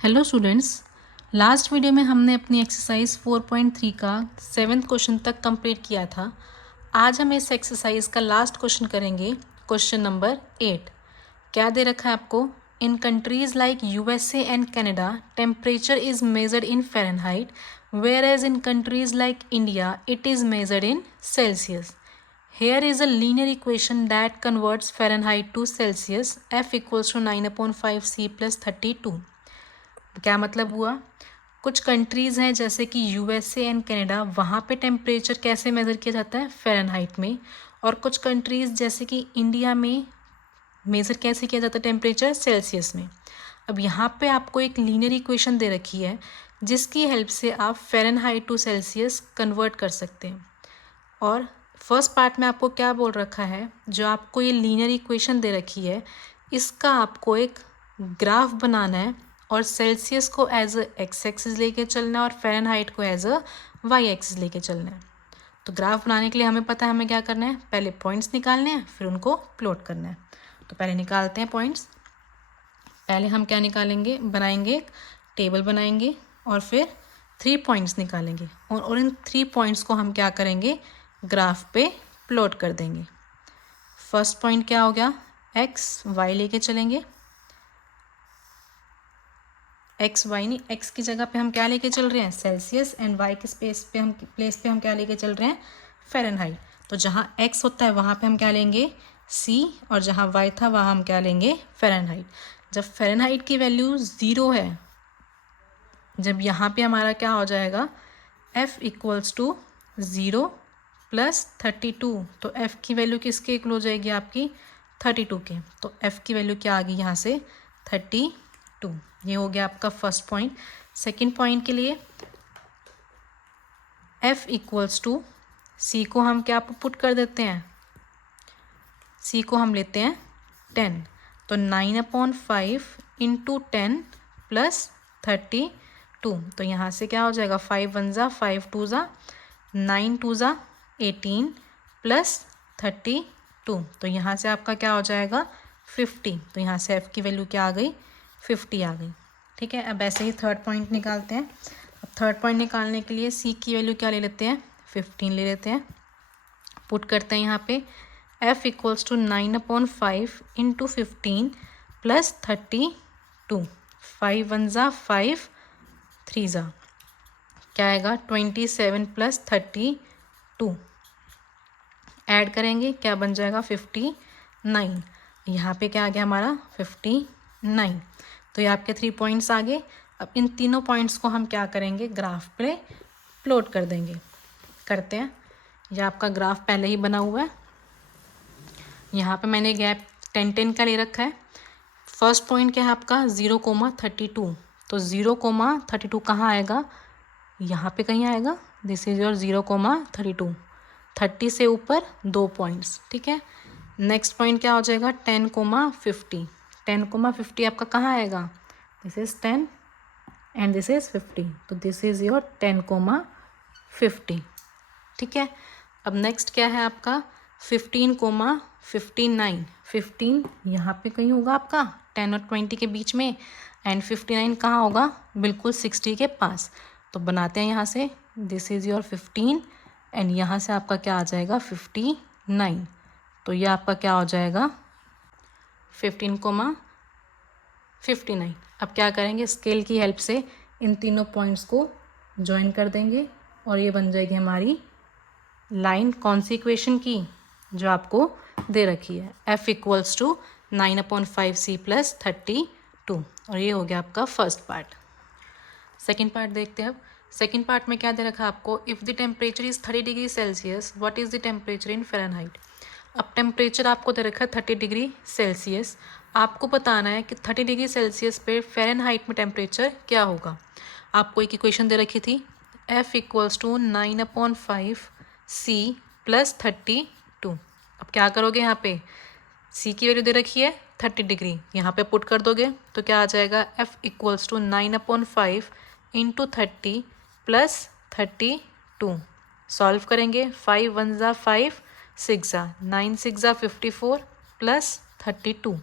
Hello students, last video में हमने अपनी एक्सरसाइज 4.3 का 7th क्वेश्चन तक कंप्लीट किया था। आज हम इस एक्सरसाइज का लास्ट क्वेश्चन करेंगे, क्वेश्चन नंबर 8। क्या दे रखा है आपको? In countries like USA and Canada temperature is measured in Fahrenheit, whereas in countries like India it is measured in Celsius. Here is a linear equation that converts Fahrenheit to Celsius. F equals to 9/5 C plus 32. क्या मतलब हुआ? कुछ countries हैं जैसे कि USA and Canada, वहाँ पे temperature कैसे मेज़र किया जाता है? फ़ारेनहाइट में। और कुछ कंट्रीज़ जैसे कि इंडिया में मेज़र कैसे किया जाता है टेम्परेचर? सेल्सियस में। अब यहाँ पे आपको एक लीनियर इक्वेशन दे रखी है जिसकी हेल्प से आप फ़ारेनहाइट टू सेल्सियस कन्वर्ट कर सकते हैं। और फर्स्ट पार्ट में आपको क्या बोल रखा है, जो आपको ये लीनियर इक्वेशन दे रखी है इसका आपको एक ग्राफ बनाना है और सेल्सियस को एज अ एक्स एक्सिस लेके चलना है और फ़ारेनहाइट को एज अ वाई एक्सिस लेके चलना है। तो ग्राफ बनाने के लिए हमें पता है हमें क्या करना है, पहले पॉइंट्स निकालने हैं फिर उनको प्लॉट करना है। तो पहले निकालते हैं पॉइंट्स। पहले हम क्या निकालेंगे, बनाएंगे एक टेबल बनाएंगे और फिर 3 पॉइंट्स निकालेंगे और इन 3 पॉइंट्स को हम क्या करेंगे, ग्राफ पे प्लॉट कर देंगे। फर्स्ट पॉइंट क्या हो गया, एक्स वाई लेके चलेंगे। एक्स वाई नहीं, एक्स की जगह पे हम क्या लेके चल रहे हैं, सेल्सियस, एंड वाई के प्लेस पे हम क्या लेके चल रहे हैं, फ़ारेनहाइट। तो जहाँ एक्स होता है वहाँ पे हम क्या लेंगे, सी, और जहाँ वाई था वहाँ हम क्या लेंगे, फ़ारेनहाइट। जब फ़ारेनहाइट की वैल्यू 0 है, जब यहाँ पे हमारा क्या हो जाएगा, F इक्वल्स टू 0 प्लस 32, तो F की वैल्यू किसके इक्वल हो जाएगी आपकी, 32 के। तो F की वैल्यू क्या आ गई यहाँ से, 32। ये हो गया आपका फर्स्ट पॉइंट। सेकंड पॉइंट के लिए F इक्वल्स टू C को हम क्या पुट कर देते हैं, C को हम लेते हैं 10, तो 9/5 इंटू 10 प्लस 32। तो यहाँ से क्या हो जाएगा, 5 1 ज़ा 5 2 ज़ा 9 2 ज़ा 18 प्लस 32। तो यहाँ से आपका क्या हो जाएगा, 50। तो यहाँ से F की वैल्यू क्या आ गई, 50 आ गई। ठीक है, अब ऐसे ही थर्ड पॉइंट निकालते हैं। अब थर्ड पॉइंट निकालने के लिए C की वैल्यू क्या ले लेते हैं, 15 ले लेते हैं। पुट करते हैं यहाँ पे F equals to 9/5 into 15 plus 32। 5 1 ज़ा 5 3 ज़ा क्या आएगा, 27 प्लस 32। ऐड करेंगे क्या बन जाएगा, 59। यहाँ पे क्या आ गया हमारा, 59। तो ये आपके 3 पॉइंट्स आ गए। अब इन तीनों पॉइंट्स को हम क्या करेंगे, ग्राफ पे प्लॉट कर देंगे। करते हैं, यह आपका ग्राफ पहले ही बना हुआ है। यहाँ पे मैंने गैप 10 का ले रखा है। फर्स्ट पॉइंट क्या है आपका, 0,32। तो 0,32 कहाँ आएगा, यहाँ पे कहीं आएगा। This is your 0,32। 30 से ऊपर 2 पॉइंट्स। ठीक है, नेक्स्ट पॉइंट क्या हो जाएगा, 10,50। 10,50 आपका कहाँ आएगा, this is 10 and this is 50। तो दिस इज योर 10,50। ठीक है, अब नेक्स्ट क्या है आपका, 15,59। 15 यहाँ पे कहीं होगा आपका 10 और 20 के बीच में, एंड 59 कहाँ होगा, बिल्कुल 60 के पास। तो बनाते हैं यहाँ से, दिस इज़ योर 15 एंड यहाँ से आपका क्या आ जाएगा, 59। तो ये आपका क्या हो जाएगा, 15,59। अब क्या करेंगे, स्केल की हेल्प से इन तीनों पॉइंट्स को ज्वाइन कर देंगे और ये बन जाएगी हमारी लाइन। कौन सी इक्वेशन की, जो आपको दे रखी है, F equals to 9/5 C plus 32। और ये हो गया आपका फर्स्ट पार्ट। सेकेंड पार्ट देखते हैं अब। सेकेंड पार्ट में क्या दे रखा है आपको, if the temperature is 30 degree Celsius, what is the temperature in Fahrenheit. अब टेम्परेचर आपको दे रखा है 30 डिग्री सेल्सियस। आपको बताना है कि 30 डिग्री सेल्सियस पे फ़ारेनहाइट में टेम्परेचर क्या होगा। आपको एक इक्वेशन दे रखी थी, F equals to 9/5 C plus 32। अब क्या करोगे, यहाँ पे C की वैल्यू दे रखी है 30 डिग्री, यहाँ पे पुट कर दोगे तो क्या आ जाएगा, F equals to 9/5 into 30 plus 32। Solve करेंगे, 5 1 ज़ा 5 6 ज़ा 9 6 ज़ा 54 प्लस 32।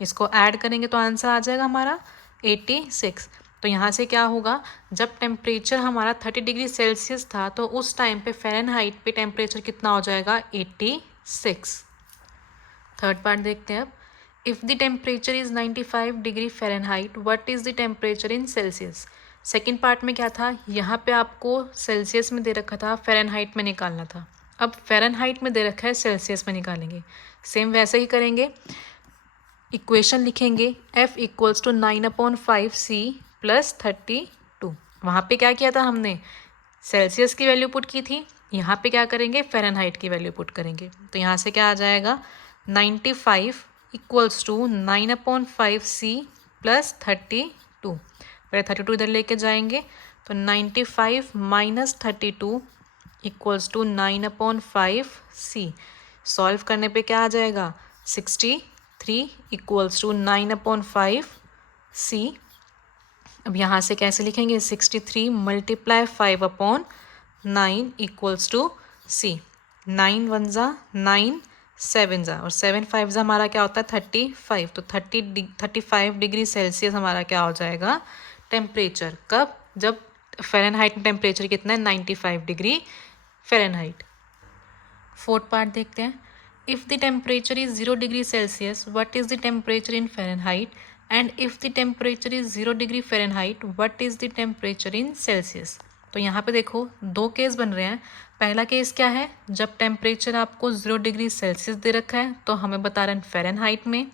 इसको ऐड करेंगे तो आंसर आ जाएगा हमारा 86। तो यहाँ से क्या होगा, जब टेम्परेचर हमारा 30 डिग्री सेल्सियस था तो उस टाइम पे फ़ारेनहाइट पे टेम्परेचर कितना हो जाएगा, 86। थर्ड पार्ट देखते हैं अब। If the temperature is 95 degree Fahrenheit, what is the temperature in Celsius. Second part में क्या था, यहाँ पे आपको सेल्सियस में दे रखा था, फ़ारेनहाइट में निकालना था। अब फ़ारेनहाइट में दे रखा है, सेल्सियस में निकालेंगे। सेम वैसे ही करेंगे, इक्वेशन लिखेंगे F equals to 9/5C plus 32। वहाँ पे क्या किया था हमने, सेल्सियस की वैल्यू पुट की थी, यहाँ पे क्या करेंगे, फ़ारेनहाइट की वैल्यू पुट करेंगे। तो यहाँ से क्या आ जाएगा, 95 इक्वल्स टू 9/5C प्लस 32। पहले 32 इधर लेके जाएंगे, तो 95 minus 32 equals to 9/5C। Solve करने पे क्या आ जाएगा, 63 इक्वल्स टू 9/5C। अब यहाँ से कैसे लिखेंगे, 63 मल्टीप्लाई 5/9 इक्वल्स टू C। 9 1 ज़ा 9, 7 ज़ा और 7 5 ज़ा हमारा क्या होता है, 35। तो 35 डिग्री सेल्सियस हमारा क्या हो जाएगा, टेम्परेचर। कब, जब फ़ारेनहाइट में टेम्परेचर कितना है, 95 डिग्री फ़ारेनहाइट। फोर्थ पार्ट देखते हैं। If the temperature is 0 degree Celsius, what is the temperature in Fahrenheit, and if the temperature is 0 degree Fahrenheit, what is the temperature in Celsius. तो यहाँ पे देखो दो केस बन रहे हैं। पहला केस क्या है, जब टेम्परेचर आपको 0 डिग्री सेल्सियस दे रखा है तो हमें बता रहे हैं फ़ारेनहाइट में,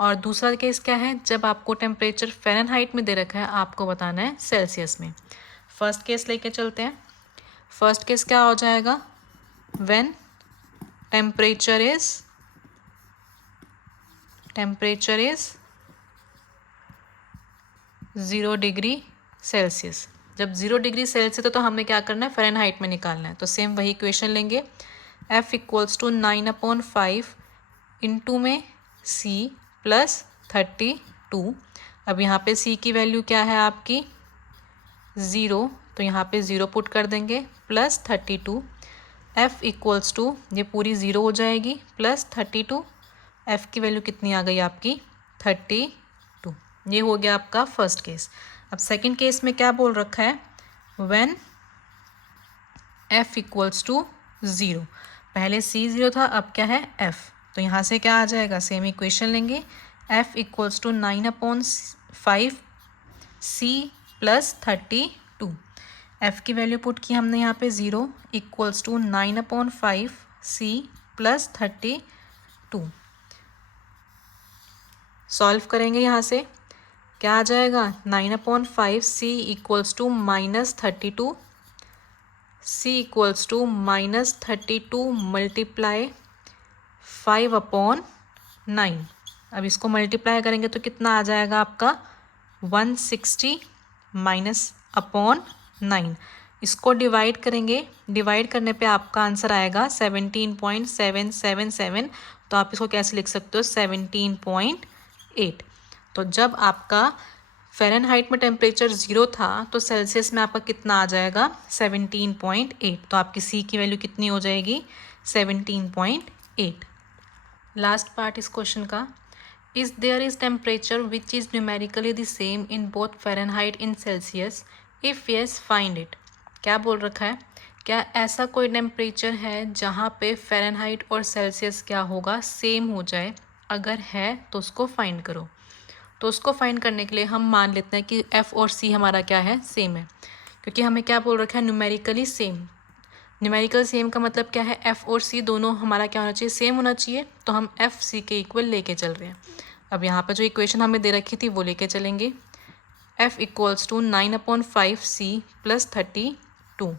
और दूसरा केस क्या है, जब आपको टेम्परेचर फ़ारेनहाइट में दे रखा है, आपको बताना है सेल्सियस में। फर्स्ट केस लेके चलते हैं। फर्स्ट केस क्या हो जाएगा, when temperature is 0 degree Celsius. जब 0 डिग्री सेल्सियस है तो हमें क्या करना है, फ़ारेनहाइट में निकालना है। तो सेम वही इक्वेशन लेंगे, F इक्वल्स टू 9/5 इंटू में C प्लस 32। अब यहाँ पे C की वैल्यू क्या है आपकी, 0, तो यहाँ पे 0 पुट कर देंगे, प्लस 32। F इक्वल्स टू, ये पूरी 0 हो जाएगी, प्लस 32। F की वैल्यू कितनी आ गई आपकी, 32। ये हो गया आपका फर्स्ट केस। अब सेकंड केस में क्या बोल रखा है, व्हेन F इक्वल्स टू 0। पहले C 0 था, अब क्या है F। तो यहाँ से क्या आ जाएगा, सेम इक्वेशन लेंगे, F equals to 9/5C plus 32। F की वैल्यू पुट की हमने यहाँ पे 0 equals to 9/5C plus 32। Solve करेंगे, यहाँ से क्या आ जाएगा, 9/5C equals to minus 32, C equals to minus 32 multiply 5/9। अब इसको मल्टीप्लाई करेंगे तो कितना आ जाएगा आपका, 160 माइनस अपॉन 9। इसको डिवाइड करेंगे, डिवाइड करने पे आपका आंसर आएगा 17.777। तो आप इसको कैसे लिख सकते हो, 17.8। तो जब आपका फ़ारेनहाइट में टेम्परेचर 0 था तो सेल्सियस में आपका कितना आ जाएगा, 17.8। तो आपकी C की वैल्यू कितनी हो जाएगी, 17.8। लास्ट पार्ट इस क्वेश्चन का, is there is temperature which is numerically the same in both Fahrenheit in Celsius, if yes find it. क्या बोल रखा है, क्या ऐसा कोई टेम्परेचर है जहाँ पे फ़ारेनहाइट और सेल्सियस क्या होगा, सेम हो जाए। अगर है तो उसको फाइंड करो। तो उसको फाइंड करने के लिए हम मान लेते हैं कि F और C हमारा क्या है, सेम है, क्योंकि हमें क्या बोल रखा है, न्यूमेरिकली सेम। न्यूमेरिकल सेम का मतलब क्या है, F और C दोनों हमारा क्या होना चाहिए, सेम होना चाहिए। तो हम F C के इक्वल लेके चल रहे हैं। अब यहाँ पर जो इक्वेशन हमें दे रखी थी वो लेके चलेंगे, F equals to 9/5C plus 32।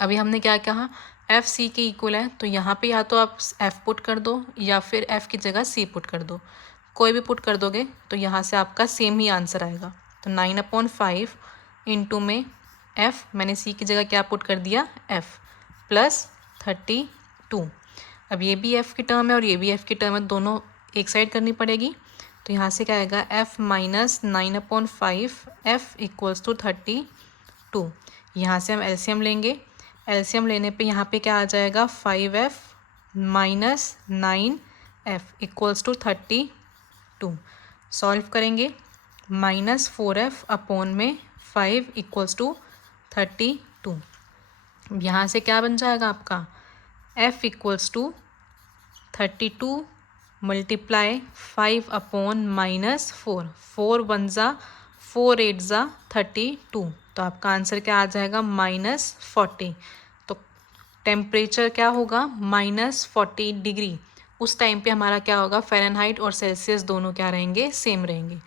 अभी हमने क्या कहा, F C के इक्वल है, तो यहाँ पे या तो आप F पुट कर दो या फिर F की जगह C पुट कर दो। कोई भी पुट कर दोगे तो यहाँ से आपका सेम ही आंसर आएगा। तो 9/5 इंटू में F, मैंने C की जगह क्या पुट कर दिया, F प्लस 32। अब ये भी F की टर्म है और ये भी F की टर्म है, दोनों एक साइड करनी पड़ेगी। तो यहाँ से क्या आएगा, F minus 9/5 F equals to 32। यहाँ से हम एलसीएम लेंगे, एलसीएम लेने पे यहाँ पे क्या आ जाएगा, 5F minus 9F equals to 32। Solve करेंगे, -4f अपॉन में 5 इक्वल्स टू 32। यहाँ से क्या बन जाएगा आपका f equals to 32 multiply 5 upon -4, 4 1 ज़ा 4 8 ज़ा 32, तो आपका आंसर क्या आ जाएगा -40। तो टेम्परेचर क्या होगा -40 डिग्री। उस टाइम पे हमारा क्या होगा, फ़ारेनहाइट और सेल्सियस दोनों क्या रहेंगे, सेम रहेंगे।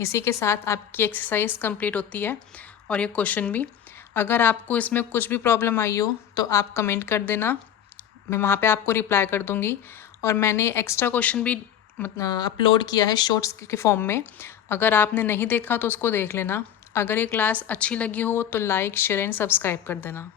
इसी के साथ आपकी एक्सरसाइज कंप्लीट होती है और ये क्वेश्चन भी। अगर आपको इसमें कुछ भी प्रॉब्लम आई हो तो आप कमेंट कर देना, मैं वहाँ पे आपको रिप्लाई कर दूँगी। और मैंने एक्स्ट्रा क्वेश्चन भी अपलोड किया है शॉर्ट्स के फॉर्म में, अगर आपने नहीं देखा तो उसको देख लेना। अगर ये क्लास अच्छी लगी हो तो लाइक शेयर एंड सब्सक्राइब कर देना।